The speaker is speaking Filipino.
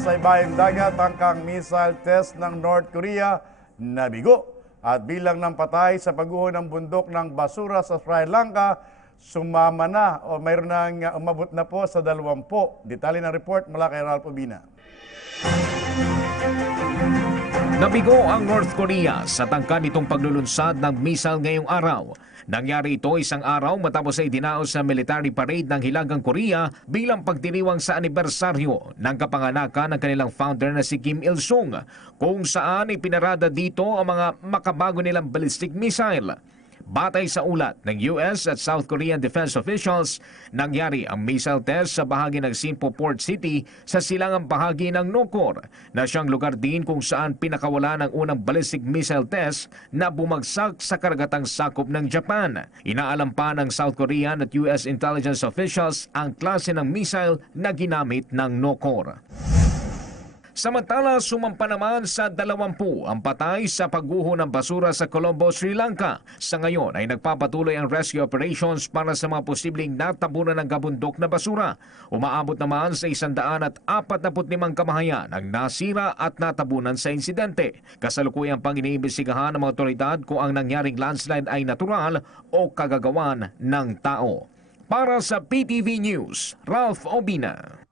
Sa ibayang dagat, tangkang missile test ng North Korea nabigo. At bilang ng patay sa pagguho ng bundok ng basura sa Sri Lanka, sumama na o mayroon nang umabot na po sa 20. Detalye ng report mula kay Ralph Obina. Nabigo ang North Korea sa tangka nitong paglulunsad ng missile ngayong araw. Nangyari ito isang araw matapos ay dinaos sa military parade ng Hilagang Korea bilang pagdiriwang sa anibersaryo ng kapanganakan ng kanilang founder na si Kim Il-sung, kung saan ipinarada dito ang mga makabago nilang ballistic missile. Batay sa ulat ng US at South Korean defense officials, nangyari ang missile test sa bahagi ng Sinpo Port City sa silangang bahagi ng Nokor, na siyang lugar din kung saan pinakawala ng unang ballistic missile test na bumagsak sa karagatang sakop ng Japan. Inaalam pa ng South Korean at US intelligence officials ang klase ng missile na ginamit ng Nokor. Samantala, sumampa naman sa 20 ang patay sa pagguho ng basura sa Colombo, Sri Lanka. Sa ngayon ay nagpapatuloy ang rescue operations para sa mga posibleng natabunan ng gabundok na basura. Umaabot naman sa 145 kamahayan ang nasira at natabunan sa insidente. Kasalukuyang pang iniimbestigahan ng mga otoridad kung ang nangyaring landslide ay natural o kagagawan ng tao. Para sa PTV News, Ralph Obina.